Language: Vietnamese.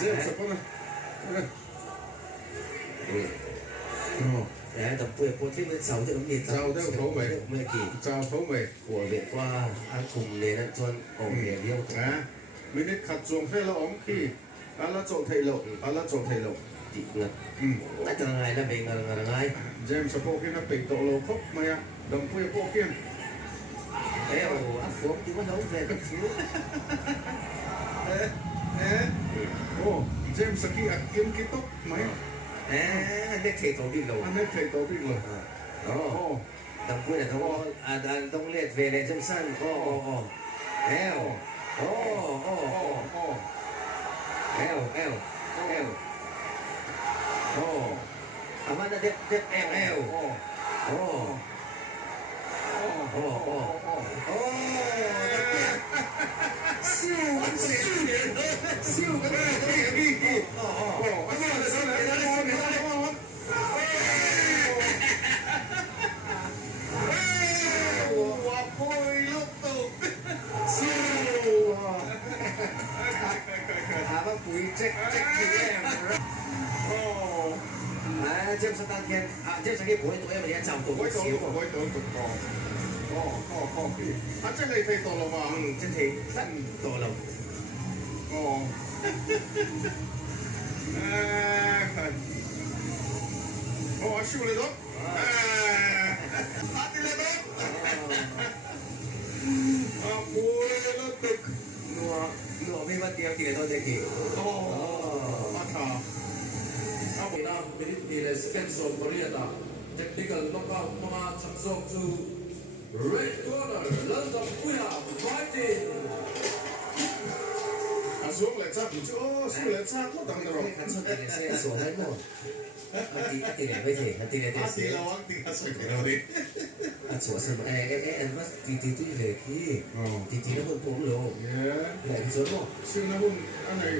James sắp con này. Đấy, tập quê phố thiết với 6 cho nó nhiệt Chào theo thấu mày. Mày kỳ Chào thấu mày. của Việt qua ăn cùng nên ăn chôn ổng về điêu mình đi khát chuồng phê là ống khi anh là chỗ thầy lộ chị ngật ngay từ ngày là mình là ngay James sắp bộ kia nó bị tổ lô khóc mày à đồng quê bộ kia eo áp xuống chứ có nấu về cái thứ James sắp khi kiếm cái tóc mày anh biết thầy tổ bị lầu anh biết thầy tổ bị lầu đó đồng quê là đông liệt về này trong sân eo Amanda tiếp eo siêu cái này bác quý check thì em James Satan khen James Satan của tụi em là chồng tụi với tổ anh chắc này thầy tổ lầu mà trên thì rất tổ lầu siêu lên đó đi lên đó bùi lên cực nua với bắt tiêu thì tôi thấy kì bắt thà Vietnam Philippines the second zone Korea technical knockout mga Changsong to red corner London Kuya fighting xuống lại chắc chứ xuống lại chắc có tầm nào khán giả thì sẽ số hết rồi tỷ lệ bây giờ tỷ lệ tỷ là anh tỷ là số cái nào đi số xem em mất tỷ tỷ về khi tỷ nó còn cũng luôn lại cái số đó xương nó không anh này